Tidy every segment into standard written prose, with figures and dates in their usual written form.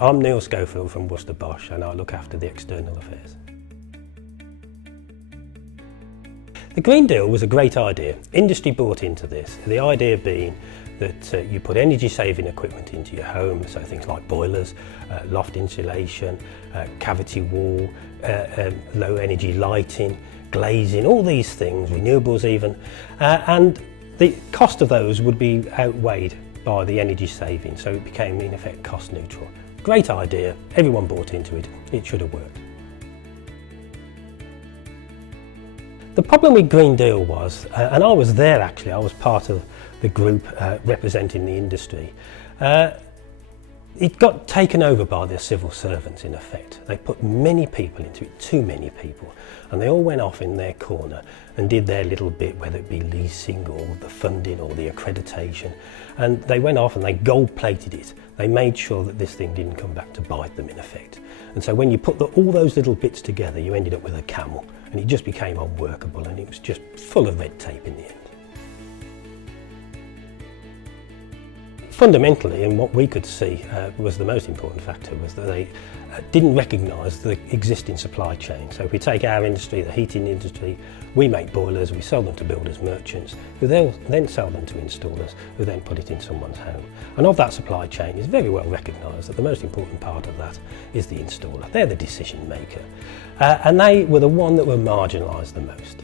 I'm Neil Schofield from Worcester Bosch and I look after the external affairs. The Green Deal was a great idea. Industry bought into this, the idea being that you put energy saving equipment into your home, so things like boilers, loft insulation, cavity wall, low energy lighting, glazing, all these things, renewables even, and the cost of those would be outweighed by the energy saving, so it became in effect cost neutral. Great idea, everyone bought into it, it should have worked. The problem with Green Deal was, and I was there actually, I was part of the group representing the industry, it got taken over by the civil servants in effect. They put many people into it, too many people, and they all went off in their corner and did their little bit, whether it be leasing or the funding or the accreditation, and they went off and they gold-plated it. They made sure that this thing didn't come back to bite them in effect. And so when you put all those little bits together, you ended up with a camel, and it just became unworkable and it was just full of red tape in the end. Fundamentally, and what we could see was the most important factor, was that they didn't recognise the existing supply chain. So if we take our industry, the heating industry, we make boilers, we sell them to builders, merchants, who then sell them to installers, who then put it in someone's home. And of that supply chain, it's very well recognised that the most important part of that is the installer. They're the decision maker. And they were the one that were marginalised the most.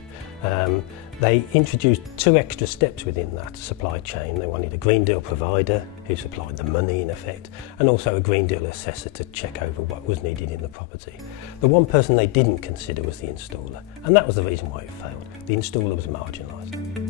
They introduced 2 extra steps within that supply chain. They wanted a Green Deal provider who supplied the money in effect, and also a Green Deal assessor to check over what was needed in the property. The one person they didn't consider was the installer, and that was the reason why it failed. The installer was marginalised.